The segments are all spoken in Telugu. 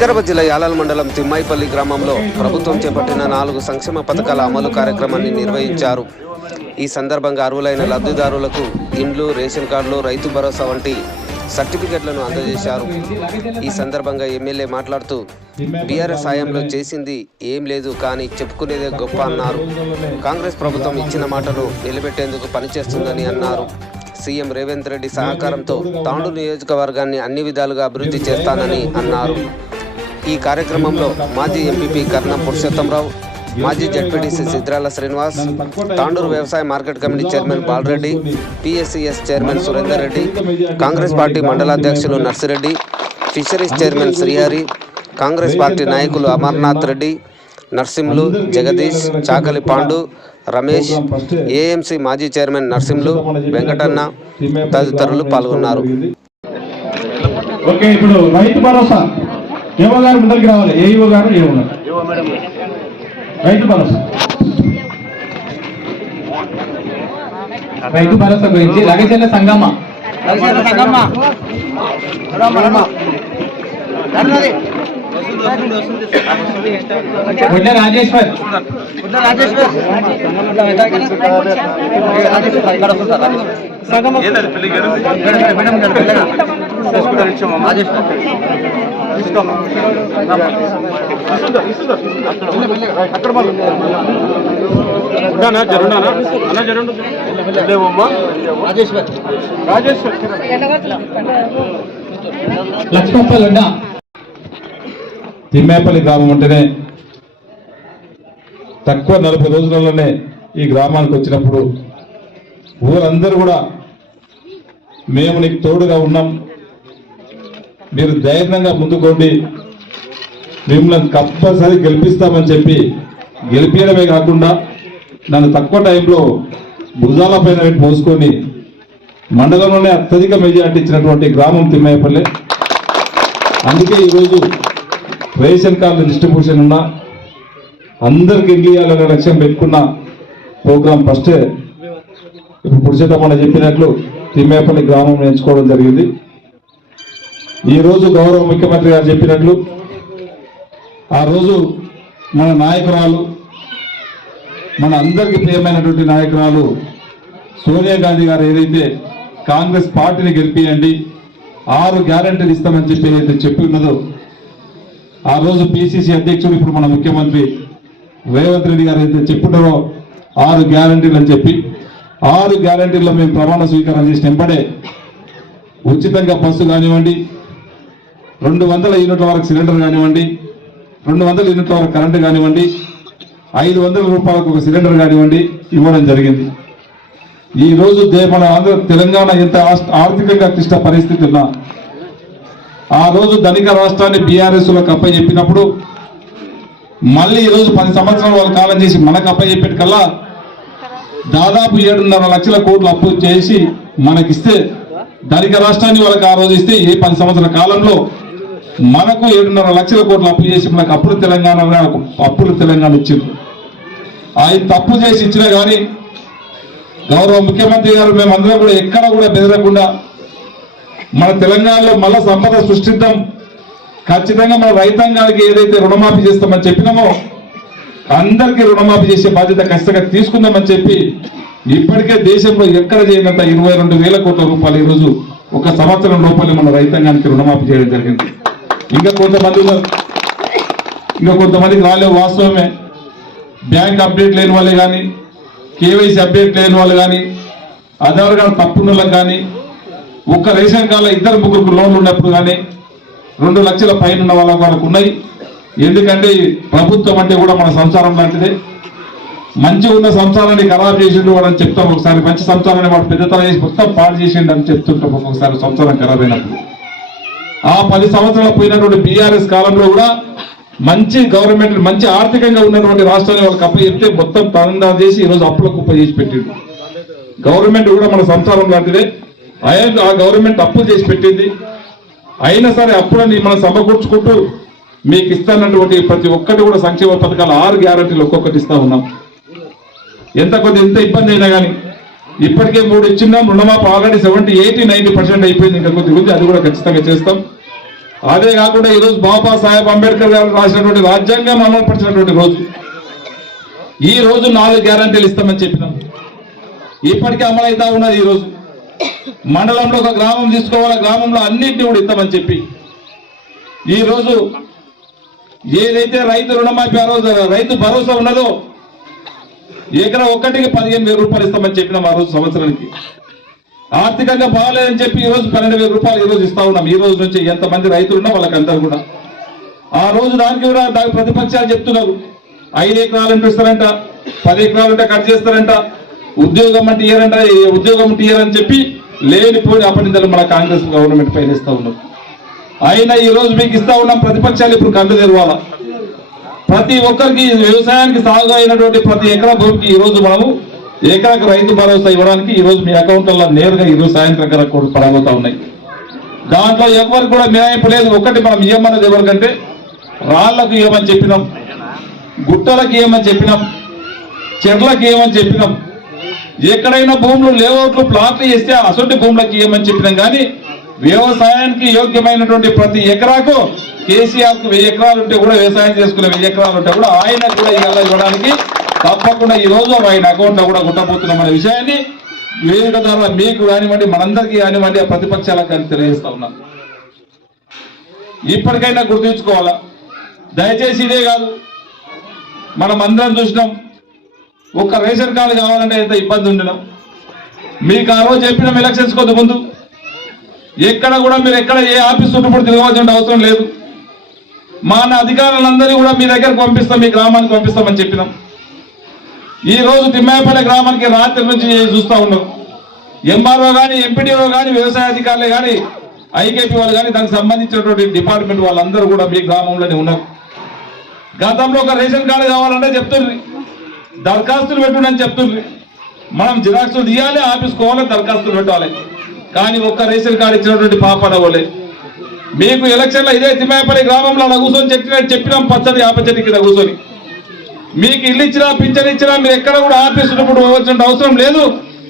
వికారాబాద్ జిల్లా యాలాల్ మండలం తిమ్మాయిపల్లి గ్రామంలో ప్రభుత్వం చేపట్టిన 4 సంక్షేమ పథకాల అమలు కార్యక్రమాన్ని నిర్వహించారు. ఈ సందర్భంగా అర్హులైన లబ్ధిదారులకు ఇండ్లు, రేషన్ కార్డులు, రైతు భరోసా వంటి సర్టిఫికెట్లను అందజేశారు. ఈ సందర్భంగా ఎమ్మెల్యే మాట్లాడుతూ బీఆర్ఎస్ హయాంలో చేసింది ఏం లేదు, కానీ చెప్పుకునేదే గొప్ప అన్నారు. కాంగ్రెస్ ప్రభుత్వం ఇచ్చిన మాటను నిలబెట్టేందుకు పనిచేస్తుందని అన్నారు. సీఎం రేవంత్ రెడ్డి సహకారంతో తాండూరు నియోజకవర్గాన్ని అన్ని విధాలుగా అభివృద్ధి చేస్తానని అన్నారు. ఈ కార్యక్రమంలో మాజీ ఎంపీపీ కర్ణం పురుషోత్తంరావు, మాజీ జడ్పీటీసీ సిద్రాల శ్రీనివాస్, తాండూరు వ్యవసాయ market committee chairman Balareddy, PSCS chairman Surender Reddy, Congress party మండలాధ్యక్షులు Narsireddy, fisheries chairman Srihari, Congress party నాయకులు అమర్నాథ్ రెడ్డి, నర్సింలు, జగదీష్, చాకలి పాండు, రమేష్, ఏఎంసీ మాజీ చైర్మన్ నర్సింలు, వెంకటన్న తదితరులు పాల్గొన్నారు. ఓకే, ఇప్పుడు రైతు భరోసా ఏవో గారు ముందరికి రావాలి. ఏఈఓ గారు రైతు భరోసా గురించి లగచర్ల సంగమ్మ రాజేశ్వర్ లక్ష్మప్పలుండా. తిమ్మేపల్లి గ్రామం అంటేనే తక్కువ 40 రోజులలోనే ఈ గ్రామానికి వచ్చినప్పుడు ఊరందరూ కూడా మేము నీకు తోడుగా ఉన్నాం, మీరు ధైర్యంగా ముందుకోండి, మిమ్మల్ని కంపల్సరీ గెలిపిస్తామని చెప్పి గెలిపించడమే కాకుండా నన్ను తక్కువ టైంలో భుజాల పైన మోసుకొని మండలంలోనే అత్యధిక మెజార్టీ ఇచ్చినటువంటి గ్రామం తిమ్మేపల్లి. అందుకే ఈరోజు రేషన్ కార్డు డిస్ట్రిబ్యూషన్ ఉన్నా అందరికి ఇల్లు ఇవ్వాలనే లక్ష్యం పెట్టుకున్న ప్రోగ్రాం ఫస్టే ఇప్పుడు పురుషోత్తమన్న చెప్పినట్లు తిమ్మేపల్లి గ్రామం ఎంచుకోవడం జరిగింది. ఈరోజు గౌరవ ముఖ్యమంత్రి గారు చెప్పినట్లు ఆ రోజు మన నాయకురాలు, మన అందరికీ ప్రియమైనటువంటి నాయకురాలు సోనియా గాంధీ గారు ఏదైతే కాంగ్రెస్ పార్టీని గెలిపియండి 6 గ్యారెంటీలు ఇస్తామని చెప్పి ఏదైతే చెప్పి ఉన్నదో ఆ రోజు పిసిసి అధ్యక్షుడు ఇప్పుడు మన ముఖ్యమంత్రి రేవంత్ రెడ్డి గారు అయితే చెప్పున్నారో 6 గ్యారెంటీలు అని చెప్పి 6 గ్యారెంటీల్లో మేము ప్రమాణ స్వీకారం చేసిన వెంబడే ఉచితంగా బస్సు కానివ్వండి, 200 యూనిట్ల వరకు సిలిండర్ కానివ్వండి, 200 యూనిట్ల వరకు కరెంటు కానివ్వండి, 500 రూపాయలకు ఒక సిలిండర్ కానివ్వండి ఇవ్వడం జరిగింది. ఈ రోజు మన ఆంధ్ర తెలంగాణ ఎంత ఆర్థికంగా క్లిష్ట పరిస్థితి ఉన్నా ఆ రోజు ధనిక రాష్ట్రాన్ని బీఆర్ఎస్లకు అప్పచెప్పినప్పుడు మళ్ళీ ఈరోజు 10 సంవత్సరాల వాళ్ళ కాలం చేసి మనకు అప్పచెప్పేటికల్లా దాదాపు 7.5 లక్షల కోట్లు అప్పు చేసి మనకిస్తే ధనిక రాష్ట్రాన్ని వాళ్ళకి ఆ రోజు ఇస్తే ఏ 10 సంవత్సరాల కాలంలో మనకు 7.5 లక్షల కోట్లు అప్పు చేసి మనకు అప్పులు తెలంగాణ ఇచ్చింది. ఆయన తప్పు చేసి ఇచ్చినా కానీ గౌరవ ముఖ్యమంత్రి గారు మేమందరం కూడా ఎక్కడ కూడా బెదరకుండా మన తెలంగాణలో మళ్ళా సంపద సృష్టిద్దాం, ఖచ్చితంగా మన రైతాంగానికి ఏదైతే రుణమాఫీ చేస్తామని చెప్పినామో అందరికీ రుణమాఫీ చేసే బాధ్యత ఖచ్చితంగా తీసుకుందామని చెప్పి ఇప్పటికే దేశంలో ఎక్కడ చేయనంత 22,000 కోట్ల రూపాయలు ఈరోజు 1 సంవత్సరం లోపలే మన రైతాంగానికి రుణమాఫీ చేయడం జరిగింది. ఇంకా కొంతమందికి రాలేవు, వాస్తవమే. బ్యాంక్ అప్డేట్ లేని వాళ్ళే కానీ, కేవైసీ అప్డేట్ లేని వాళ్ళు కానీ, ఆధార్ కార్డు తప్పున్న వాళ్ళకి కానీ, ఒక్క రేషన్ కార్డులో 2-3 లోన్లు ఉన్నప్పుడు కానీ 2 లక్షల పైన ఉన్న వాళ్ళకు ఉన్నాయి. ఎందుకంటే ప్రభుత్వం అంటే కూడా మన సంసారం లాంటిదే. మంచిగా ఉన్న సంసారాన్ని ఖరాబ్ చేసిండు వాడు అని చెప్తాం ఒకసారి, మంచి సంసారాన్ని వాడు పెద్దతనం చేసి మొత్తం పాడు చేసిండు అని చెప్తుంటాం ఒక్కొక్కసారి సంసారం ఖరాబ్ అయినప్పుడు. ఆ 10 సంవత్సరాలు పోయినటువంటి బీఆర్ఎస్ కాలంలో కూడా మంచి గవర్నమెంట్, మంచి ఆర్థికంగా ఉన్నటువంటి రాష్ట్రాన్ని వాళ్ళకి అప్పు చెప్తే మొత్తం తందా చేసి ఈరోజు అప్పులకు కుప్ప చేసి పెట్టిండు. గవర్నమెంట్ కూడా మన సంసారం లాంటిదే. ఆ గవర్నమెంట్ అప్పులు చేసి పెట్టింది. అయినా సరే అప్పులని మనం సమకూర్చుకుంటూ మీకు ఇస్తానటువంటి ప్రతి ఒక్కటి కూడా సంక్షేమ పథకాలు 6 గ్యారెంటీలు ఒక్కొక్కటి ఇస్తా ఉన్నాం. ఎంత ఇబ్బంది అయినా కానీ ఇప్పటికే 3 ఇచ్చినాం. రుణమాఫీ ఆల్రెడీ 70, 80, 90% అయిపోయింది. ఇంకా కొద్ది ఉంది, అది కూడా ఖచ్చితంగా చేస్తాం. అదే కాకుండా ఈరోజు బాబాసాహెబ్ అంబేద్కర్ గారు రాసినటువంటి రాజ్యాంగం అమలుపరిచినటువంటి రోజు. ఈ రోజు 4 గ్యారంటీలు ఇస్తామని చెప్పినాం, ఇప్పటికీ అమలైతా ఉన్నది. ఈ రోజు మండలంలో ఒక గ్రామం తీసుకోవాలి, గ్రామంలో అన్నింటినీ కూడా ఇస్తామని చెప్పి ఈ రోజు ఏదైతే రైతు రుణమాఫీ రైతు భరోసా ఉన్నదో ఎకరా ఒక్కటికి 15,000 రూపాయలు ఇస్తామని చెప్పినాం ఆ రోజు. సంవత్సరానికి ఆర్థికంగా బాగాలేదని చెప్పి ఈ రోజు 12,000 రూపాయలు ఈ రోజు ఇస్తా ఉన్నాం. ఈ రోజు నుంచి ఎంతమంది రైతులు ఉన్నా వాళ్ళకందరూ కూడా ఆ రోజు దానికి కూడా ప్రతిపక్షాలు చెప్తున్నారు 5 ఎకరాలు అంటే ఇస్తారంట, 10 ఎకరాలు అంటే కట్ చేస్తారంట, ఉద్యోగం అంటే ఇయ్యారంట, ఉద్యోగం అంటే ఇయ్యారని చెప్పి లేనిపోయి అపనిందలు మన కాంగ్రెస్ గవర్నమెంట్ పైన ఇస్తా ఉన్నాం. అయినా ఈ రోజు మీకు ఇస్తా ఉన్నాం. ప్రతిపక్షాలు ఇప్పుడు కళ్ళు తెరవాల. ప్రతి ఒక్కరికి వ్యవసాయానికి సాగు అయినటువంటి ప్రతి ఎకరా భూమికి ఈ రోజు మనము ఎకరాకు రైతు భరోసా ఇవ్వడానికి ఈ రోజు మీ అకౌంట్లలో నేరుగా ఈ రోజు సాయంత్రం కూడా పడబోతా ఉన్నాయి. దాంట్లో ఎవరికి కూడా మినహాయింపు లేదు. ఒకటి మనం ఇవ్వమన్నది ఎవరికంటే రాళ్లకు ఇవ్వమని చెప్పినాం, గుట్టలకు ఇవ్వమని చెప్పినాం, చెట్లకు ఇవ్వమని చెప్పినాం. ఎక్కడైనా భూములు లేఅవుట్లు ప్లాట్లు చేస్తే అసొంటి భూములకు ఇవ్వమని చెప్పినాం. కానీ వ్యవసాయానికి యోగ్యమైనటువంటి ప్రతి ఎకరాకు కేసీఆర్ కు 1000 ఎకరాలు ఉంటే కూడా వ్యవసాయం చేసుకునే 1000 ఎకరాలు ఉంటే కూడా ఆయన కూడా ఇవ్వడానికి తప్పకుండా ఈ రోజు ఆయన అకౌంట్ లో కూడా గుట్టబోతున్నాం అనే విషయాన్ని వేదిక ద్వారా మీకు కానివ్వండి, మనందరికీ కానివ్వండి, ఆ ప్రతిపక్షాలకు కానీ తెలియజేస్తా ఉన్నాం. ఇప్పటికైనా గుర్తుంచుకోవాలా. దయచేసి ఇదే కాదు, మనం అందరం చూసినాం ఒక్క రేషన్ కార్డు కావాలంటే ఎంత ఇబ్బంది ఉండడం. మీకు ఆ రోజు చెప్పినాం ఎలక్షన్స్ కొద్ది ముందు ఎక్కడ కూడా మీరు ఎక్కడ ఏ ఆఫీస్ చుట్టుపడి తిరగవలసిన అవసరం లేదు. మా అధికారులందరినీ కూడా మీ దగ్గరకు పంపిస్తాం, మీ గ్రామానికి పంపిస్తామని చెప్పినాం. ఈ రోజు తిమ్మాయపల్లి గ్రామానికి రాత్రి నుంచి చూస్తా ఉన్నాం. ఎంఆర్ఓ కానీ, ఎంపీడీఓ కానీ, వ్యవసాయ అధికారులే కానీ, ఐకేపీ వాళ్ళు కానీ, దానికి సంబంధించినటువంటి డిపార్ట్మెంట్ వాళ్ళందరూ కూడా మీ గ్రామంలోనే ఉన్నారు. గతంలో ఒక రేషన్ కార్డు కావాలంటే చెప్తుంది, దరఖాస్తులు పెట్టుడని చెప్తుంది. మనం జిరాక్సులు తీయాలి, ఆఫీస్ కోవాలి, దరఖాస్తులు పెట్టాలి. కానీ ఒక్క రేషన్ కార్డు ఇచ్చినటువంటి పాపన పోలే. మీకు ఎలక్షన్లో ఇదే తిమ్మాయపల్లి గ్రామంలో అలా కూర్చొని చెప్పినాం, పచ్చడి ఆప చెట్టు కింద కూర్చొని మీకు ఇల్లు ఇచ్చినా పింఛన్ ఇచ్చినా మీరు ఎక్కడ కూడా ఆఫీస్ ఉన్నప్పుడు పోవాల్సిన అవసరం లేదు.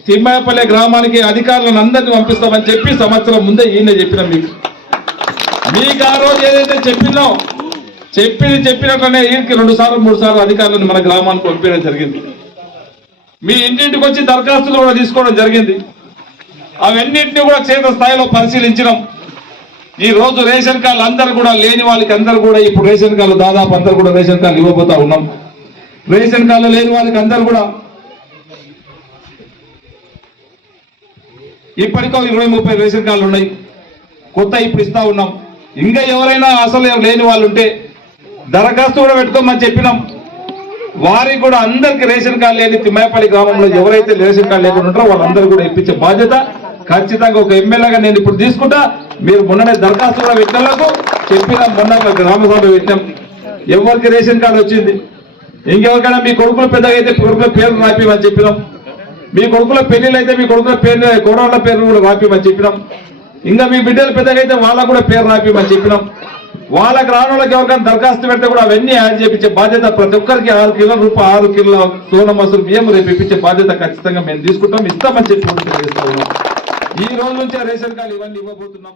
తిమ్మాయపల్లి గ్రామానికి అధికారులను అందరినీ పంపిస్తామని చెప్పి సంవత్సరం ముందే ఈయన చెప్పినాం. మీకు ఆ రోజు ఏదైతే చెప్పినో చెప్పినట్లనే ఈయనకి 2 సార్లు 3 సార్లు అధికారులను మన గ్రామానికి పంపించడం జరిగింది. మీ ఇంటింటికి వచ్చి దరఖాస్తులు కూడా తీసుకోవడం జరిగింది. అవన్నింటినీ కూడా క్షేత్ర స్థాయిలో పరిశీలించడం. ఈ రోజు రేషన్ కార్డులు అందరూ కూడా లేని వాళ్ళకి అందరూ కూడా ఇప్పుడు రేషన్ కార్డులు దాదాపు అందరూ కూడా రేషన్ కార్డులు ఇవ్వబోతా ఉన్నాం. రేషన్ కార్డులు లేని వాళ్ళకి అందరూ కూడా ఇప్పటికో 20-30 రేషన్ కార్డులు ఉన్నాయి, కొత్త ఇప్పుడు ఇస్తా ఉన్నాం. ఇంకా ఎవరైనా అసలు లేని వాళ్ళు ఉంటే దరఖాస్తు కూడా పెట్టుకోమని చెప్పినాం. వారికి కూడా అందరికి రేషన్ కార్డు లేని తిమ్మాయపల్లి గ్రామంలో ఎవరైతే రేషన్ కార్డు లేకుండా ఉంటారో వాళ్ళందరూ కూడా ఇప్పించే బాధ్యత ఖచ్చితంగా ఒక ఎమ్మెల్యేగా నేను ఇప్పుడు తీసుకుంటా. మీరు మొన్ననే దరఖాస్తు కూడా వ్యక్తులకు చెప్పినాం. మొన్న గ్రామసభ పెట్టినాం. ఎవరికి రేషన్ కార్డు వచ్చింది, ఇంకెవరికైనా మీ కొడుకుల పెద్దగా అయితే కొడుకుల పేర్లు రాపిమని చెప్పినాం. మీ కొడుకుల పెళ్లిళ్ళు అయితే మీ కొడుకుల పేరు కోడళ్ళ పేర్లు కూడా రాపిమని చెప్పినాం. ఇంకా మీ బిడ్డలు పెద్దగా అయితే వాళ్ళకు కూడా పేరు రాపిమని చెప్పినాం. వాళ్ళకి రాని వాళ్ళకి ఎవరికైనా దరఖాస్తు పెడితే కూడా అవన్నీ యాడ్ చేయించే బాధ్యత ప్రతి ఒక్కరికి 6 కిలోల రూపాయలు 6 కిలోల సోన మసూరు బియ్యం రేపు ఇప్పించే బాధ్యత ఖచ్చితంగా మేము తీసుకుంటాం, ఇస్తామని చెప్పి తెలియజేస్తా ఉన్నాం. ఈ రోజు నుంచే రేషన్ కార్డు ఇవన్నీ ఇవ్వబోతున్నాం.